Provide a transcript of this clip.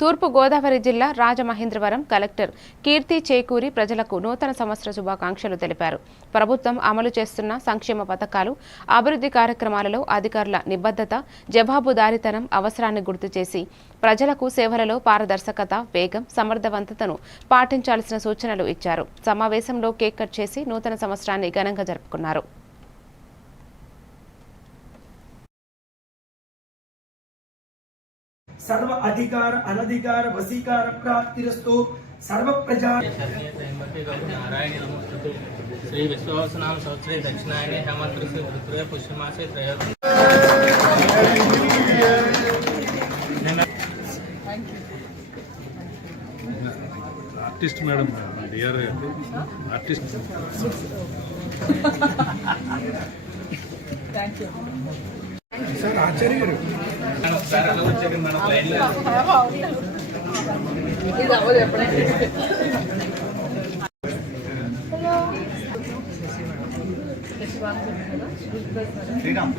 తూర్పు గోదావరి జిల్లా రాజమహేంద్రవరం కలెక్టర్ కీర్తి చేకూరి ప్రజలకు నూతన సంవత్సర శుభాకాంక్షలు తెలిపారు. ప్రభుత్వం అమలు చేస్తున్న సంక్షేమ పథకాలు, అభివృద్ధి కార్యక్రమాలలో అధికారుల నిబద్ధత, జవాబుదారీతనం అవసరాన్ని గుర్తు చేసి ప్రజలకు సేవలలో పారదర్శకత, వేగం, సమర్థవంతతను పాటించాల్సిన సూచనలు ఇచ్చారు. సమావేశంలో కేక్ కట్ చేసి నూతన సంవత్సరాన్ని ఘనంగా జరుపుకున్నారు. सर्व अधिकार अनधिकार वसीकार प्राप्तिरस्तु सर्व प्रजा नारायण नमोस्तुते श्री विश्वावसनाम संवत्सरे दक्षिणायने हेमंत ऋतु ऋतुये पुष्यमासे त्रयोदशी artist madam dear artist thank you sir Acharya Shriram